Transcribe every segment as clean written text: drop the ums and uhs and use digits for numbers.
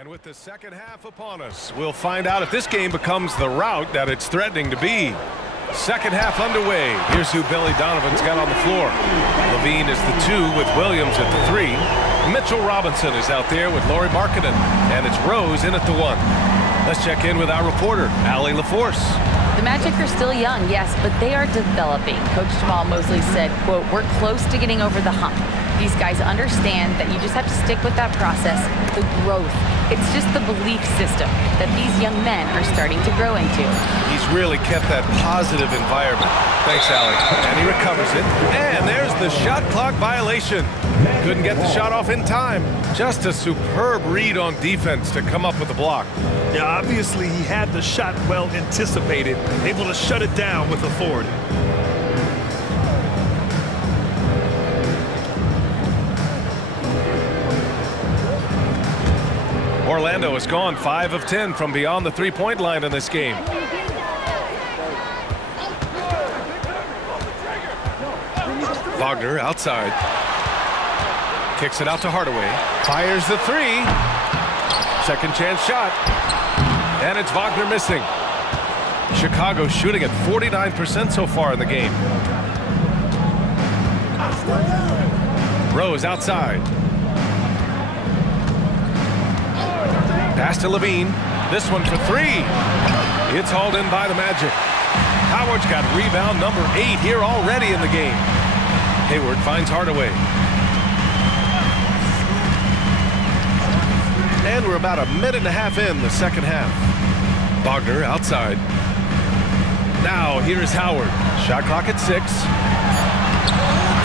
And with the second half upon us, we'll find out if this game becomes the rout that it's threatening to be. Second half underway. Here's who Billy Donovan's got on the floor. Levine is the 2 with Williams at the 3. Mitchell Robinson is out there with Lauri Markkanen. And it's Rose in at the 1. Let's check in with our reporter, Allie LaForce. The Magic are still young, yes, but they are developing. Coach Jamal Mosley said, quote, "We're close to getting over the hump." These guys understand that you just have to stick with that process, the growth. It's just the belief system that these young men are starting to grow into. He's really kept that positive environment. Thanks, Allie. And he recovers it. And there's the shot clock violation. Couldn't get the shot off in time. Just a superb read on defense to come up with the block. Yeah, obviously he had the shot well anticipated, able to shut it down with authority. Orlando has gone 5 of 10 from beyond the three-point line in this game. Wagner outside. Kicks it out to Hardaway. Fires the 3. Second chance shot. And it's Wagner missing. Chicago shooting at 49% so far in the game. Rose outside. Pass to Levine. This one for 3. It's hauled in by the Magic. Howard's got rebound number 8 here already in the game. Hayward finds Hardaway. And we're about a minute and a half in the second half. Wagner outside. Now here's Howard. Shot clock at 6.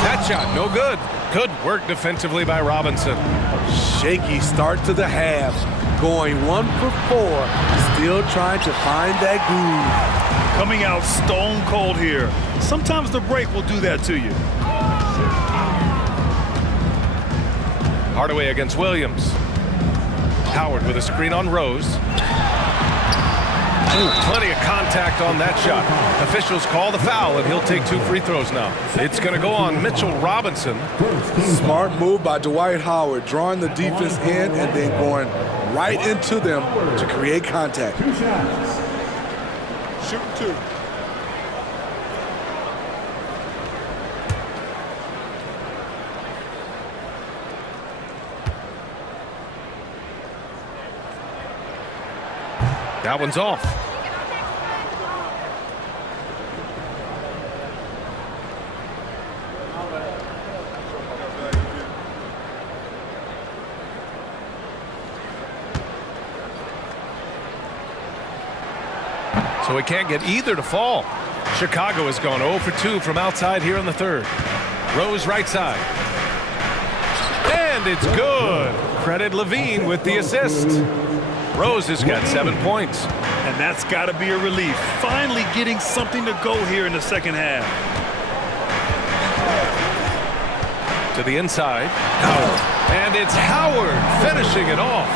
That shot no good. Good work defensively by Robinson. Shaky start to the half. Going 1 for 4. Still trying to find that groove. Coming out stone cold here. Sometimes the break will do that to you. Hardaway against Williams. Howard with a screen on Rose. Ooh, plenty of contact on that shot. Officials call the foul, and he'll take 2 free throws now. It's going to go on Mitchell Robinson. Smart move by Dwight Howard, drawing the defense in and then going right into them to create contact. Shoot 2. That one's off. So he can't get either to fall. Chicago has gone 0 for 2 from outside here in the third. Rose right side. And it's good. Credit Levine with the assist. Rose has got 7 points. And that's got to be a relief. Finally getting something to go here in the second half. To the inside. And it's Howard finishing it off.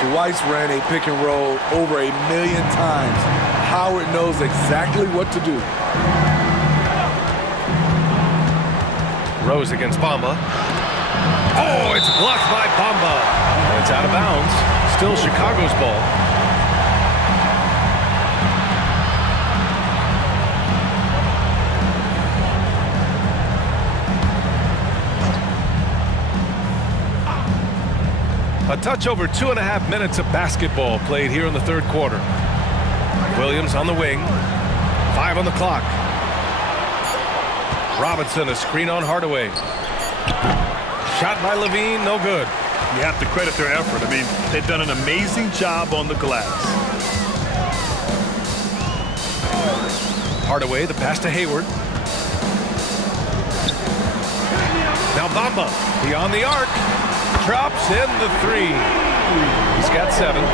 Dwight's ran a pick and roll over 1,000,000 times. Howard knows exactly what to do. Rose against Bamba. Oh, it's blocked by Bamba. And it's out of bounds. Still Chicago's ball. A touch over 2.5 minutes of basketball played here in the third quarter. Williams on the wing. 5 on the clock. Robinson, a screen on Hardaway. Shot by Levine, no good. You have to credit their effort. I mean, they've done an amazing job on the glass. Hardaway, the pass to Hayward. Now Bamba, beyond the arc. Drops in the 3. He's got 7.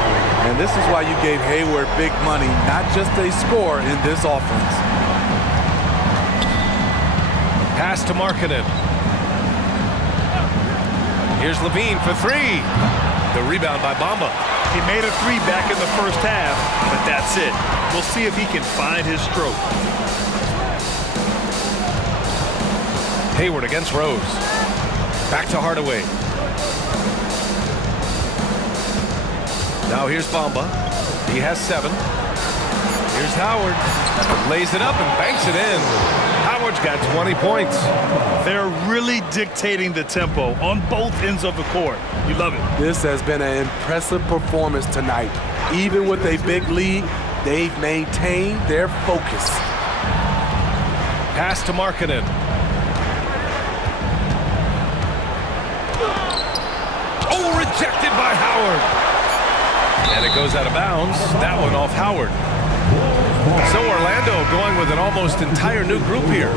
And this is why you gave Hayward big money, not just a score in this offense. Pass to Markkanen. Here's Levine for 3. The rebound by Bamba. He made a 3 back in the first half, but that's it. We'll see if he can find his stroke. Hayward against Rose. Back to Hardaway. Now here's Bamba. He has 7. Here's Howard. Lays it up and banks it in. Howard's got 20 points. They're really dictating the tempo on both ends of the court. You love it. This has been an impressive performance tonight. Even with a big lead, they've maintained their focus. Pass to Markkanen. Oh, rejected by Howard. And it goes out of bounds. That one off Howard. So Orlando going with an almost entire new group here.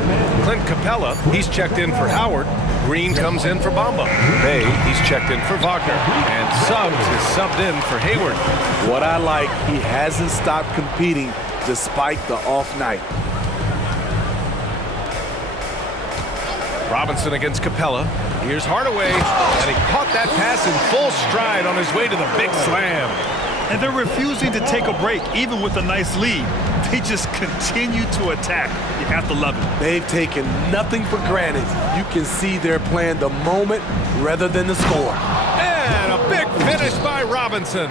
Clint Capella, he's checked in for Howard. Green comes in for Bamba. Bay, he's checked in for Wagner. And Suggs is subbed in for Hayward. What I like, he hasn't stopped competing despite the off night. Robinson against Capella. Here's Hardaway, and he caught that pass in full stride on his way to the big slam. And they're refusing to take a break, even with a nice lead. They just continue to attack. You have to love it. They've taken nothing for granted. You can see they're playing the moment rather than the score. And a big finish by Robinson.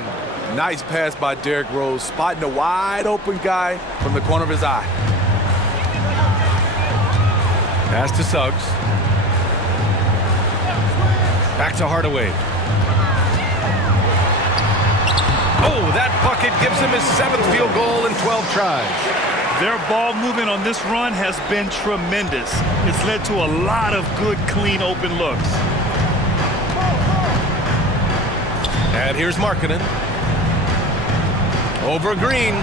Nice pass by Derrick Rose, spotting a wide open guy from the corner of his eye. Pass to Suggs. Back to Hardaway. Oh, that bucket gives him his 7th field goal in 12 tries. Their ball movement on this run has been tremendous. It's led to a lot of good, clean, open looks. And here's Markkanen. Over Green.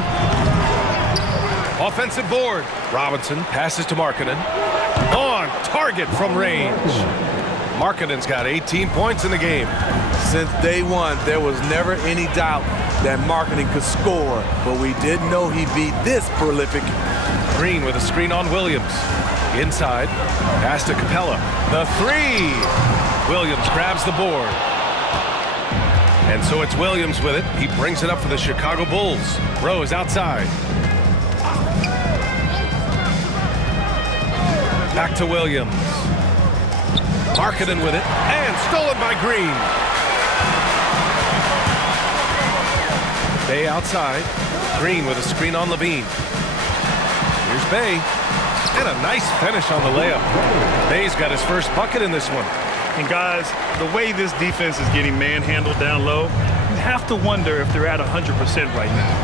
Offensive board. Robinson passes to Markkanen. On target from range. Markkanen's got 18 points in the game. Since day one, there was never any doubt that Markkanen could score, but we didn't know he'd be this prolific. Green with a screen on Williams. Inside. Pass to Capella. The 3. Williams grabs the board. And so it's Williams with it. He brings it up for the Chicago Bulls. Rose outside. Back to Williams. Markkanen with it. And stolen by Green. Bay outside. Green with a screen on Levine. Here's Bay. And a nice finish on the layup. Bay's got his first bucket in this one. And guys, the way this defense is getting manhandled down low, you have to wonder if they're at 100% right now.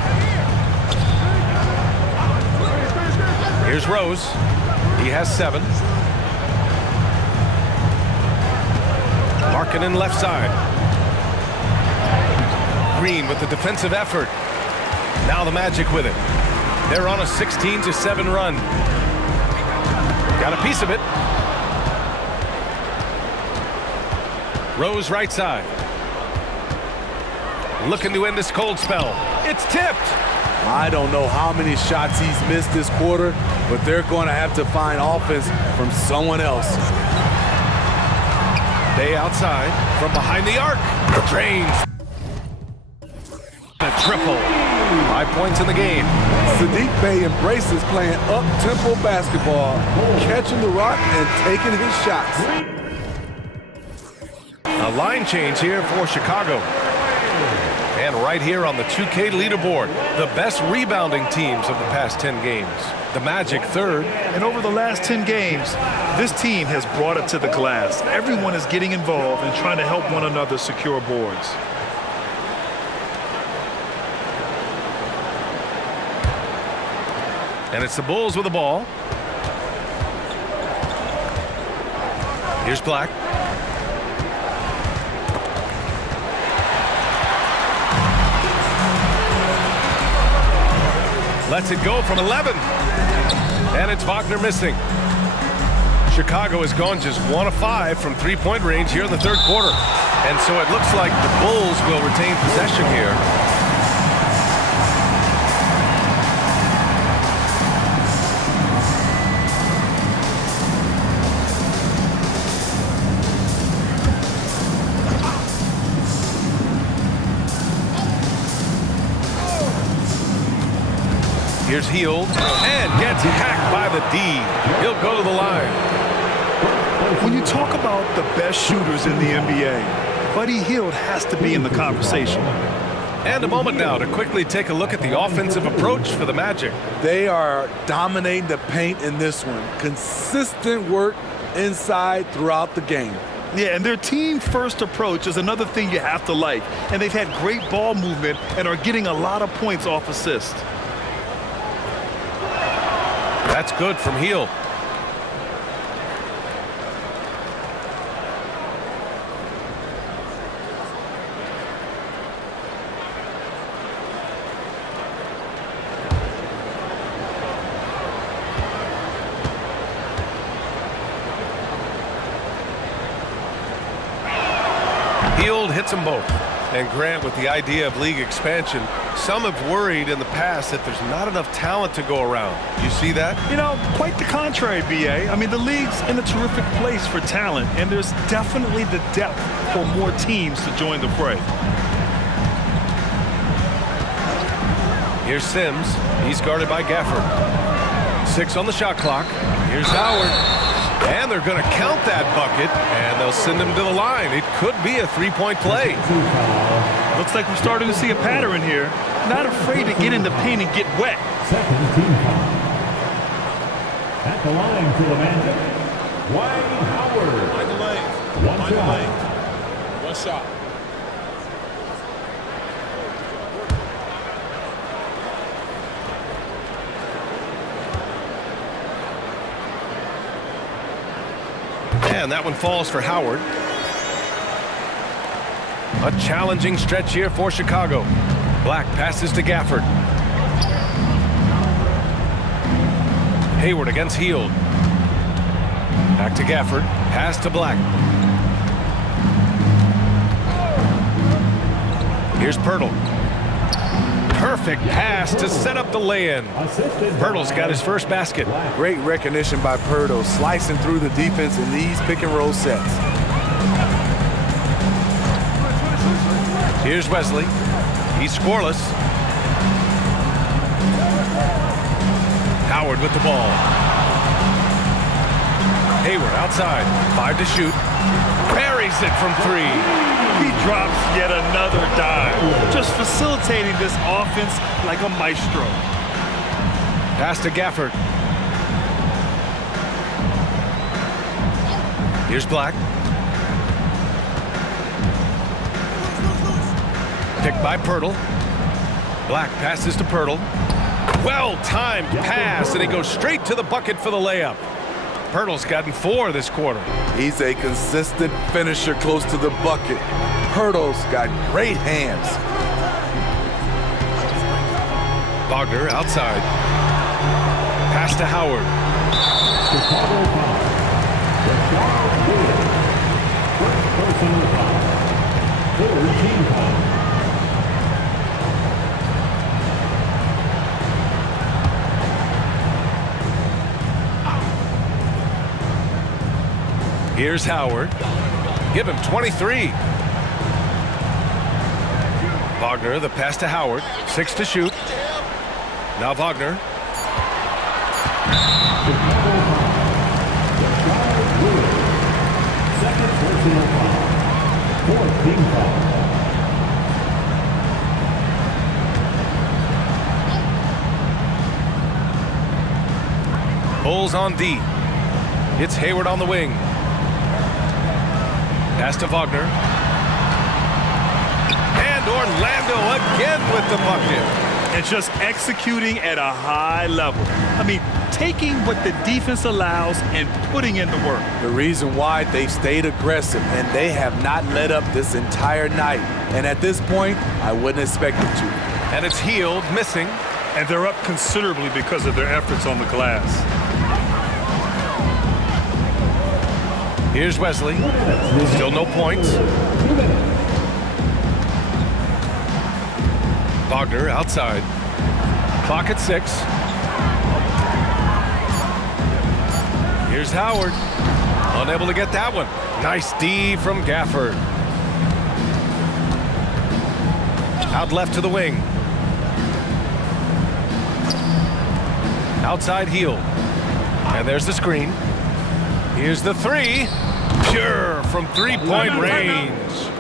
Here's Rose. He has 7. Markkanen left side. Green with the defensive effort. Now the Magic with it. They're on a 16-7 run. Got a piece of it. Rose right side. Looking to end this cold spell. It's tipped. I don't know how many shots he's missed this quarter, but they're going to have to find offense from someone else. Bay outside from behind the arc. Drains. A triple. 5 points in the game. Saddiq Bey embraces playing up-tempo basketball, catching the rock and taking his shots. A line change here for Chicago. And right here on the 2K leaderboard, the best rebounding teams of the past 10 games. The Magic 3rd. And over the last 10 games, this team has brought it to the glass. Everyone is getting involved and trying to help one another secure boards. And it's the Bulls with the ball. Here's Black. Lets it go from 11. And it's Wagner missing. Chicago has gone just 1 of 5 from three-point range here in the 3rd quarter. And so it looks like the Bulls will retain possession here. Here's Hield, and gets hacked by the D. He'll go to the line. When you talk about the best shooters in the NBA, Buddy Hield has to be in the conversation. And a moment now to quickly take a look at the offensive approach for the Magic. They are dominating the paint in this one. Consistent work inside throughout the game. Yeah, and their team-first approach is another thing you have to like. And they've had great ball movement and are getting a lot of points off assists. That's good from Hield. Hield hits them both. And Grant, with the idea of league expansion, some have worried in the past that there's not enough talent to go around. You see that? You know, quite the contrary, B.A. I mean, the league's in a terrific place for talent, and there's definitely the depth for more teams to join the fray. Here's Sims. He's guarded by Gafford. 6 on the shot clock. Here's Howard. And they're going to count that bucket, and they'll send him to the line. It could be a three-point play. Looks like we're starting to see a pattern here. Not afraid to get in the paint and get wet. Second team foul. At the line for the Magic, Dwight Howard. One shot. And that one falls for Howard. A challenging stretch here for Chicago. Black passes to Gafford. Hayward against Hield. Back to Gafford. Pass to Black. Here's Pirtle. Perfect pass to set up the lay-in. Pirtle's got his first basket. Great recognition by Pirtle, slicing through the defense in these pick-and-roll sets. Here's Wesley. He's scoreless. Howard with the ball. Hayward outside. 5 to shoot. Buries it from 3. He drops yet another dime, just facilitating this offense like a maestro. Pass to Gafford. Here's Black. Picked by Pirtle. Black passes to Pirtle. Well-timed pass, and he goes straight to the bucket for the layup. Pirtle's gotten 4 this quarter. He's a consistent finisher close to the bucket. Pirtle's got great hands. Wagner outside. Pass to Howard. Chicago foul. Rashard Lewis. First personal foul. Third team foul. Here's Howard. Give him 23. Wagner, the pass to Howard. 6 to shoot. Now Wagner. Second personal foul. Fourth team foul. Bulls on D. It's Hayward on the wing. Pass to Wagner. And Orlando again with the bucket. And just executing at a high level. I mean, taking what the defense allows and putting in the work. The reason why they stayed aggressive, and they have not let up this entire night. And at this point, I wouldn't expect them to. And it's Hield missing. And they're up considerably because of their efforts on the glass. Here's Wesley. Still no points. Wagner outside. Clock at 6. Here's Howard. Unable to get that one. Nice D from Gafford. Out left to the wing. Outside Hield. And there's the screen. Here's the 3. Pure from three-point range.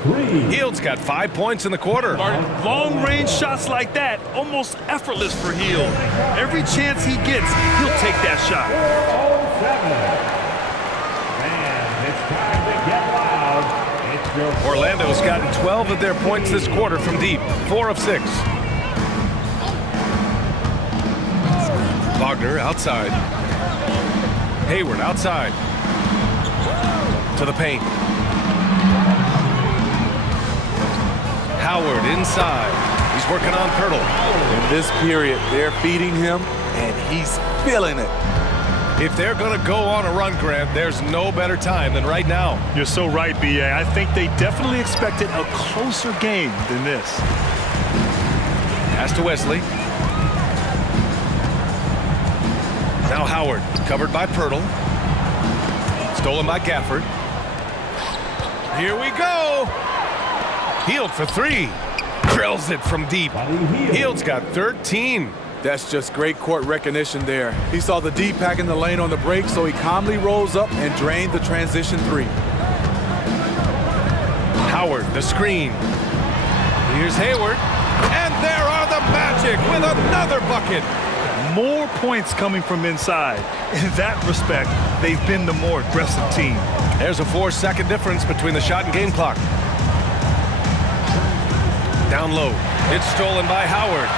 3. Hield's got 5 points in the quarter. Long-range shots like that, almost effortless for Hield. Every chance he gets, he'll take that shot. 407. Man, it's time to get loud. It's your Orlando's gotten 12 of their points this quarter from deep, 4 of 6. Wagner outside. Hayward outside. To the paint. Howard inside. He's working on Pirtle. In this period, they're feeding him, and he's feeling it. If they're going to go on a run, Grant, there's no better time than right now. You're so right, B.A. I think they definitely expected a closer game than this. Pass to Wesley. Now Howard, covered by Pirtle. Stolen by Gafford. Here we go. Hield for 3. Drills it from deep. Hield's got 13. That's just great court recognition there. He saw the D pack in the lane on the break, so he calmly rolls up and drained the transition 3. Howard, the screen. Here's Hayward. And there are the Magic with another bucket. More points coming from inside. In that respect, they've been the more aggressive team. There's a 4-second difference between the shot and game clock. Down low. It's stolen by Howard.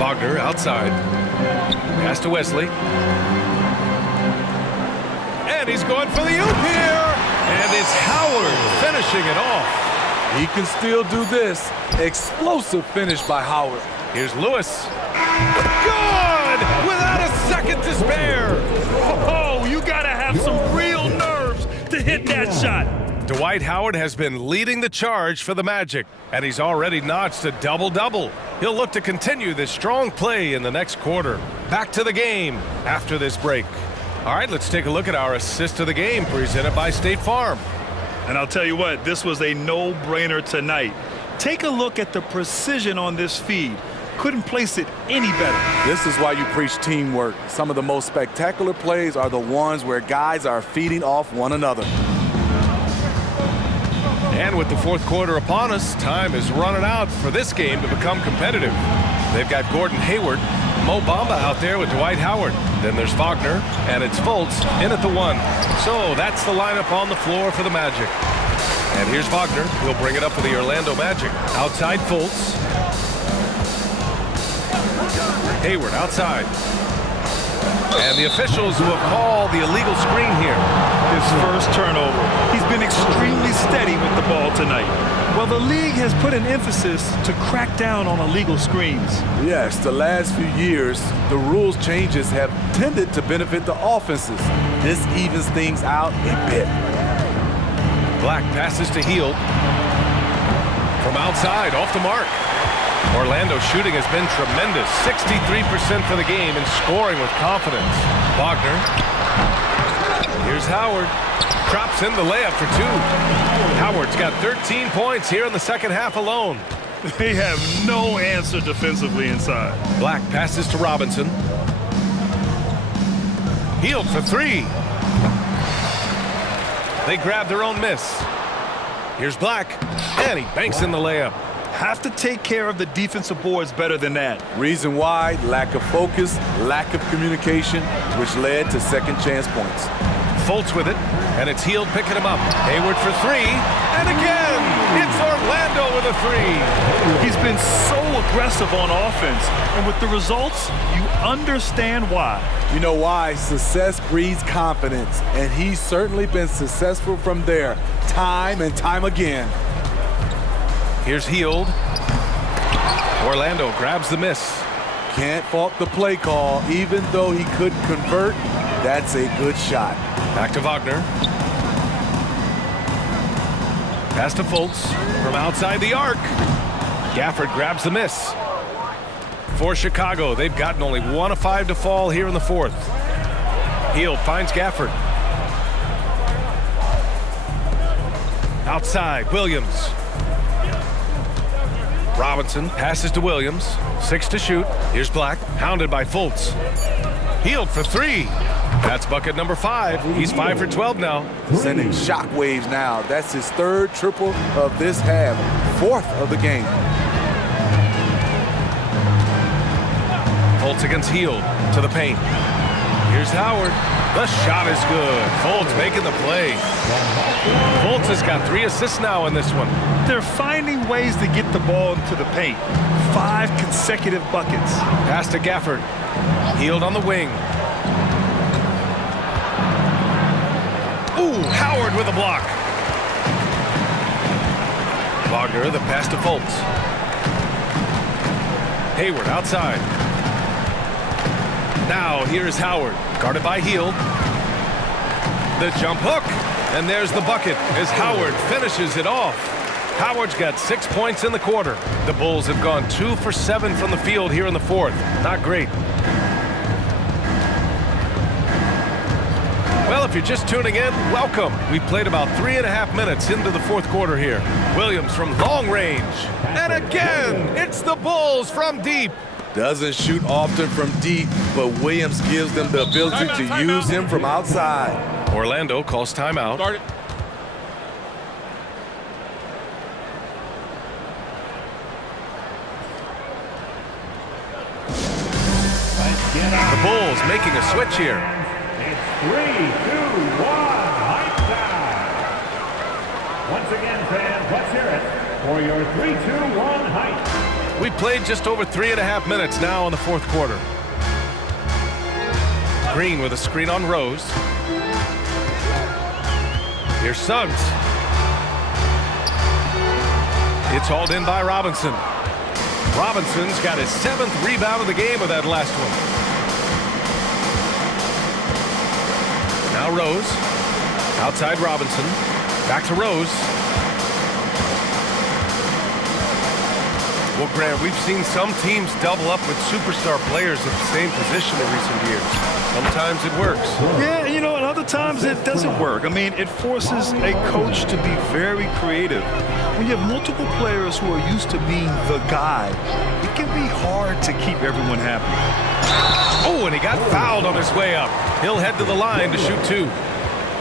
Wagner outside. Pass to Wesley. And he's going for the oop here. And it's Howard finishing it off. He can still do this. Explosive finish by Howard. Here's Lewis. Good! Without a second to spare. Oh, you gotta have some real nerves to hit that shot. Dwight Howard has been leading the charge for the Magic, and he's already notched a double-double. He'll look to continue this strong play in the next quarter. Back to the game after this break. All right, let's take a look at our assist of the game presented by State Farm. And I'll tell you what, this was a no-brainer tonight. Take a look at the precision on this feed. Couldn't place it any better. This is why you preach teamwork. Some of the most spectacular plays are the ones where guys are feeding off one another. And with the fourth quarter upon us, time is running out for this game to become competitive. They've got Gordon Hayward, Mo Bamba out there with Dwight Howard. Then there's Wagner, and it's Fultz in at the 1. So that's the lineup on the floor for the Magic. And here's Wagner. He'll bring it up for the Orlando Magic. Outside Fultz. Hayward outside. And the officials will call the illegal screen here. His first turnover. He's been extremely steady with the ball tonight. Well, the league has put an emphasis to crack down on illegal screens. Yes, the last few years, the rules changes have tended to benefit the offenses. This evens things out a bit. Black passes to Hield. From outside, off the mark. Orlando's shooting has been tremendous. 63% for the game and scoring with confidence. Wagner. Here's Howard. Drops in the layup for 2. Howard's got 13 points here in the second half alone. They have no answer defensively inside. Black passes to Robinson. Hield for 3. They grab their own miss. Here's Black, and he banks in the layup. Have to take care of the defensive boards better than that. Reason why, lack of focus, lack of communication, which led to second chance points. Fultz with it, and it's Hield picking him up. Hayward for 3, and again, it's Orlando with a 3. He's been so aggressive on offense, and with the results, you understand why. You know why? Success breeds confidence, and he's certainly been successful from there, time and time again. Here's Hield. Orlando grabs the miss. Can't fault the play call, even though he couldn't convert. That's a good shot. Back to Wagner. Pass to Fultz from outside the arc. Gafford grabs the miss. For Chicago, they've gotten only 1 of 5 to fall here in the fourth. Hield finds Gafford. Outside, Williams. Robinson passes to Williams. 6 to shoot. Here's Black, hounded by Fultz. Hield for 3. That's bucket number 5. He's 5 for 12 now. Sending shockwaves now. That's his 3rd triple of this half, 4th of the game. Fultz against Hield to the paint. Here's Howard. The shot is good. Fultz making the play. Fultz has got 3 assists now in this one. They're finding ways to get the ball into the paint. 5 consecutive buckets. Pass to Gafford. Hield on the wing. Ooh, Howard with a block. Wagner, the pass to Fultz. Hayward outside. Now here's Howard, guarded by Hield. The jump hook, and there's the bucket as Howard finishes it off. Howard's got 6 points in the quarter. The Bulls have gone 2 for 7 from the field here in the 4th. Not great. Well, if you're just tuning in, welcome. We played about 3.5 minutes into the 4th quarter here. Williams from long range. And again, it's the Bulls from deep. Doesn't shoot often from deep, but Williams gives them the ability to use him from outside. Orlando calls timeout. Start it. The Bulls making a switch here. It's 3, 2, 1, height time. Once again, fans, let's hear it for your 3, 2, 1 height. We played just over 3.5 minutes now in the 4th quarter. Green with a screen on Rose. Here's Suggs. It's hauled in by Robinson. Robinson's got his 7th rebound of the game with that last one. Now Rose. Outside Robinson. Back to Rose. Well, Grant, we've seen some teams double up with superstar players at the same position in recent years. Sometimes it works. Yeah, you know, and other times it doesn't work. I mean, it forces a coach to be very creative. When you have multiple players who are used to being the guy, it can be hard to keep everyone happy. Oh, and he got fouled on his way up. He'll head to the line to shoot 2.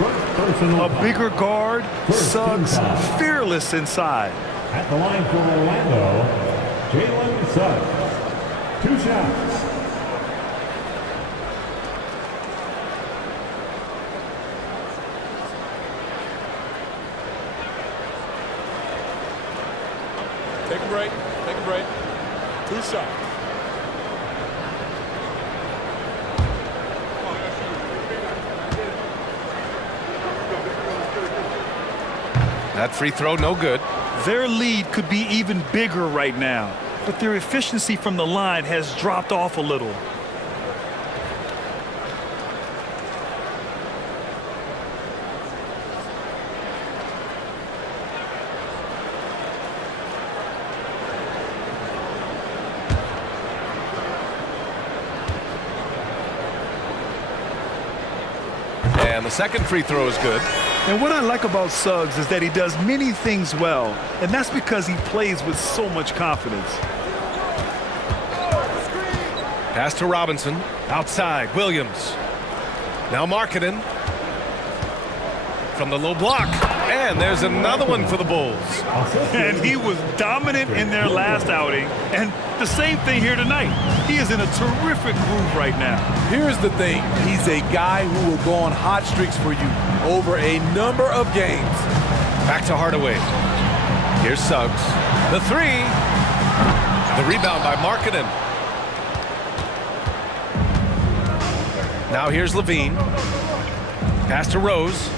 A bigger guard, Suggs fearless inside. At the line for Orlando, Jalen Suggs. 2 shots. Take a break. Take a break. 2 shots. That free throw, no good. Their lead could be even bigger right now, but their efficiency from the line has dropped off a little. And the second free throw is good. And what I like about Suggs is that he does many things well, and that's because he plays with so much confidence. Pass to Robinson. Outside, Williams. Now Markkanen. From the low block. And there's another one for the Bulls. And he was dominant in their last outing, and the same thing here tonight. He is in a terrific groove right now. Here's the thing. He's a guy who will go on hot streaks for you over a number of games. Back to Hardaway. Here's Suggs. The 3. The rebound by Markkanen. Now here's Levine. Pass to Rose.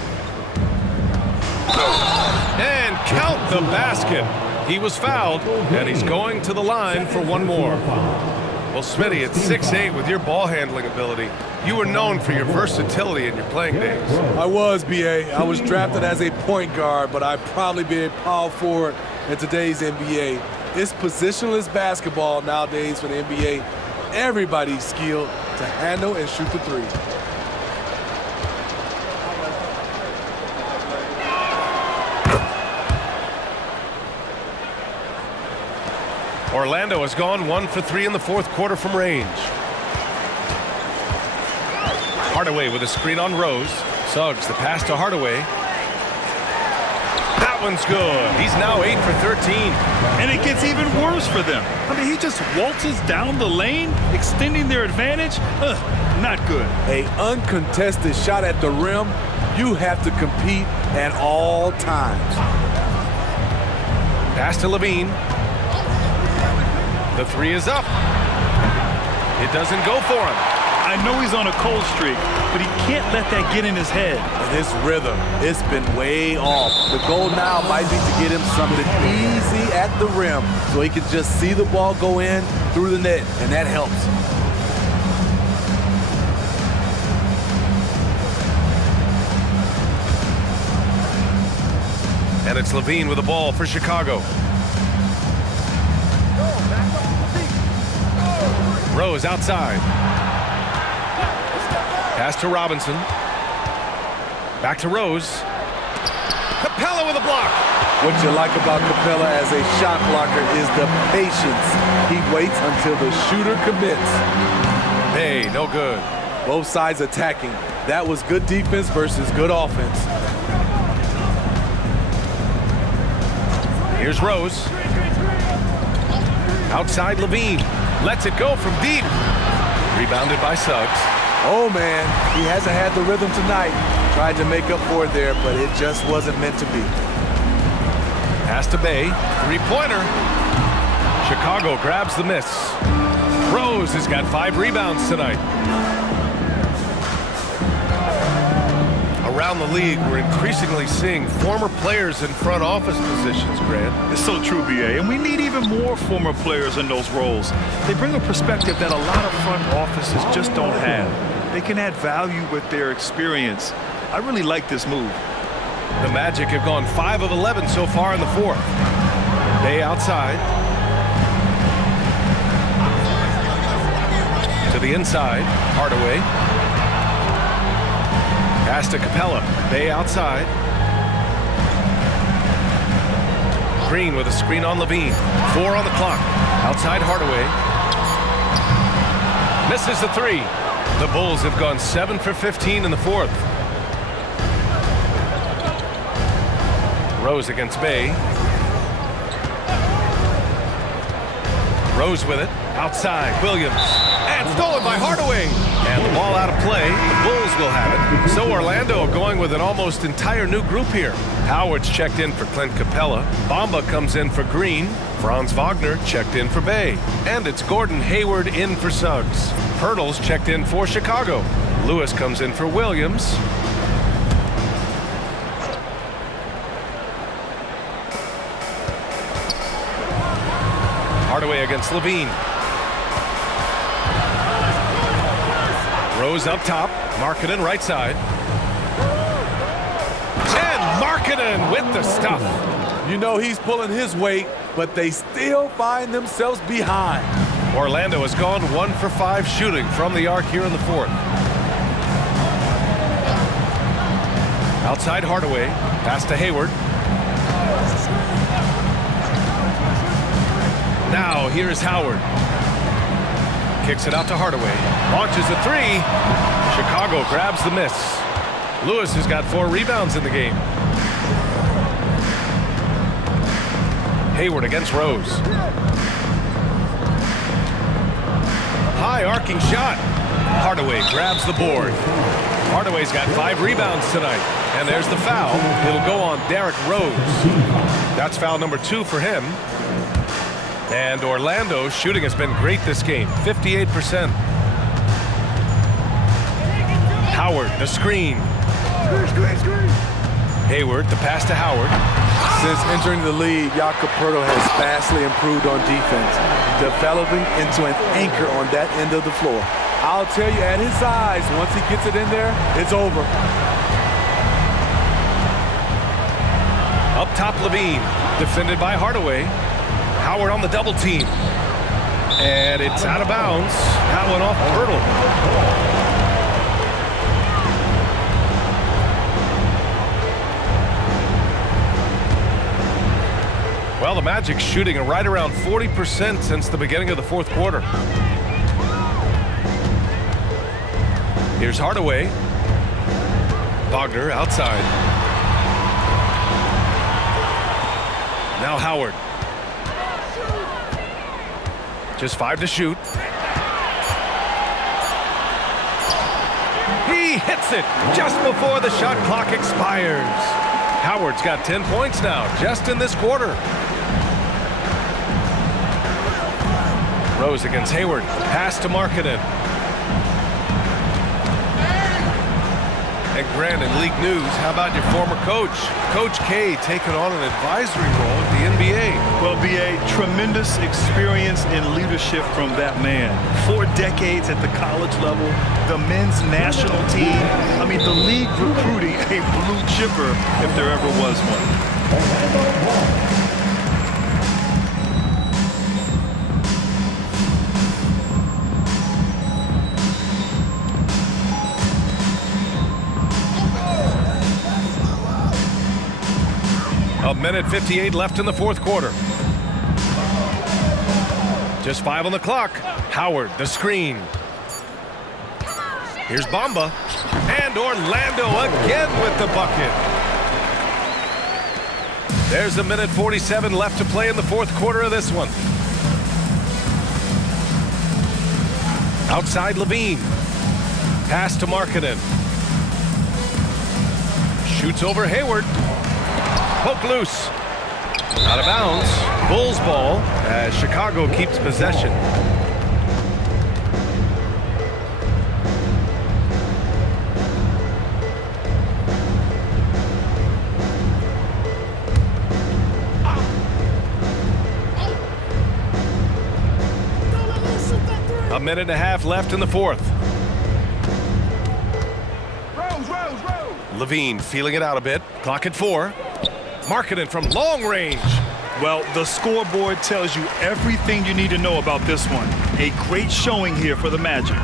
And count the basket. He was fouled, and he's going to the line for one more. Well, Smitty, at 6'8", with your ball handling ability, you were known for your versatility in your playing days. I was, B.A. I was drafted as a point guard, but I'd probably be a power forward in today's NBA. It's positionless basketball nowadays for the NBA. Everybody's skilled to handle and shoot the 3. Orlando has gone 1 for 3 in the 4th quarter from range. Hardaway with a screen on Rose. Suggs, the pass to Hardaway. That one's good. He's now 8 for 13. And it gets even worse for them. I mean, he just waltzes down the lane, extending their advantage. Not good. A uncontested shot at the rim, you have to compete at all times. Pass to Levine. The three is up. It doesn't go for him. I know he's on a cold streak, but he can't let that get in his head. And his rhythm, it's been way off. The goal now might be to get him something easy at the rim so he can just see the ball go in through the net, and that helps. And it's Levine with the ball for Chicago. Rose outside. Pass to Robinson. Back to Rose. Capella with a block. What you like about Capella as a shot blocker is the patience. He waits until the shooter commits. Hey, no good. Both sides attacking. That was good defense versus good offense. Here's Rose. Outside Levine. Lets it go from deep. Rebounded by Suggs. Oh, man, he hasn't had the rhythm tonight. Tried to make up for it there, but it just wasn't meant to be. Pass to Bay. Three-pointer. Chicago grabs the miss. Rose has got 5 rebounds tonight. Around the league, we're increasingly seeing former players in front office positions, Grant. It's so true, B.A., and we need even more former players in those roles. They bring a perspective that a lot of front offices just don't have. They can add value with their experience. I really like this move. The Magic have gone 5 of 11 so far in the fourth. Bay outside. To the inside, Hardaway. Pass to Capella. Bay outside. Green with a screen on Levine. 4 on the clock. Outside Hardaway. Misses the 3. The Bulls have gone 7 for 15 in the fourth. Rose against Bay. Rose with it. Outside. Williams. And stolen by Hardaway. And the ball out of play. The Bulls will have it. So Orlando going with an almost entire new group here. Howard's checked in for Clint Capella. Bamba comes in for Green. Franz Wagner checked in for Bay. And it's Gordon Hayward in for Suggs. Pirtle's checked in for Chicago. Lewis comes in for Williams. Hardaway against Levine. Rose up top. Markkanen right side. And Markkanen with the stuff. You know he's pulling his weight, but they still find themselves behind. Orlando has gone 1 for 5 shooting from the arc here in the fourth. Outside Hardaway. Pass to Hayward. Now here's Howard. Kicks it out to Hardaway. Launches a 3. Chicago grabs the miss. Lewis has got 4 rebounds in the game. Hayward against Rose. High arcing shot. Hardaway grabs the board. Hardaway's got 5 rebounds tonight. And there's the foul. It'll go on Derrick Rose. That's foul number 2 for him. And Orlando's shooting has been great this game, 58%. Howard, the screen. Hayward, the pass to Howard. Since entering the league, Jakob Poeltl has vastly improved on defense, developing into an anchor on that end of the floor. I'll tell you, at his size, once he gets it in there, it's over. Up top, Levine, defended by Hardaway. Howard on the double team. And it's out of bounds. That one off Poeltl. Well, the Magic's shooting right around 40% since the beginning of the fourth quarter. Here's Hardaway. Wagner outside. Now Howard. Just 5 to shoot. He hits it just before the shot clock expires. Howard's got 10 points now, just in this quarter. Rose against Hayward. Pass to Markkanen. And Grant in League News, how about your former coach? Coach K taking on an advisory role at the NBA. Well, B.A., tremendous experience in leadership from that man. 4 decades at the college level, the men's national team. I mean, the league recruiting a blue chipper if there ever was one. A minute 58 left in the fourth quarter. Just 5 on the clock. Howard, the screen. Here's Bamba. And Orlando again with the bucket. There's a minute 47 left to play in the fourth quarter of this one. Outside Levine. Pass to Markkanen. Shoots over Hayward. Poke loose. Out of bounds. Bulls ball as Chicago keeps possession. A minute and a half left in the fourth. Levine feeling it out a bit. Clock at 4. Markkanen from long range. Well, the scoreboard tells you everything you need to know about this one. A great showing here for the Magic.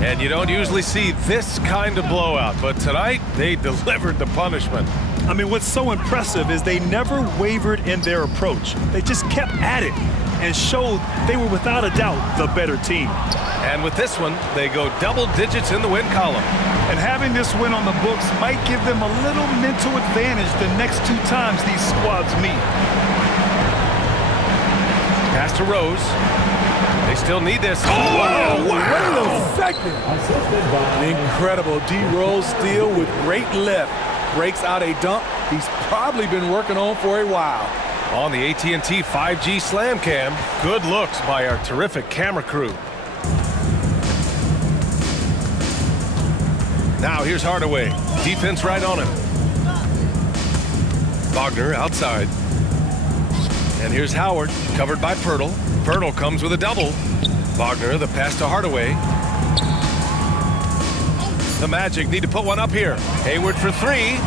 And you don't usually see this kind of blowout, but tonight they delivered the punishment. I mean, what's so impressive is they never wavered in their approach. They just kept at it and showed they were without a doubt the better team. And with this one, they go double digits in the win column. And having this win on the books might give them a little mental advantage the next 2 times these squads meet. Pass to Rose. They still need this. Oh, wow. Wait a second. Incredible. D. Rose steal with great lift. Breaks out a dunk he's probably been working on for a while. On the AT&T 5G Slam Cam, good looks by our terrific camera crew. Now here's Hardaway. Defense right on him. Wagner outside. And here's Howard, covered by Pirtle. Pirtle comes with a double. Wagner, the pass to Hardaway. The Magic need to put one up here. Hayward for 3.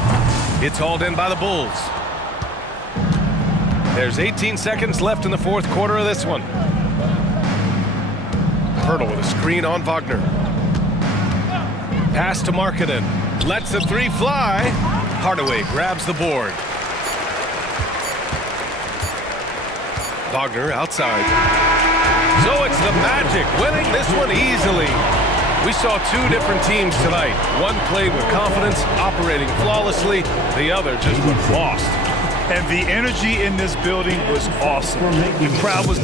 It's hauled in by the Bulls. There's 18 seconds left in the fourth quarter of this one. Pirtle with a screen on Wagner. Pass to Markkanen. Lets the 3 fly. Hardaway grabs the board. Wagner outside. So it's the Magic winning this one easily. We saw 2 different teams tonight. One played with confidence, operating flawlessly. The other just was lost. And the energy in this building was awesome. The crowd was...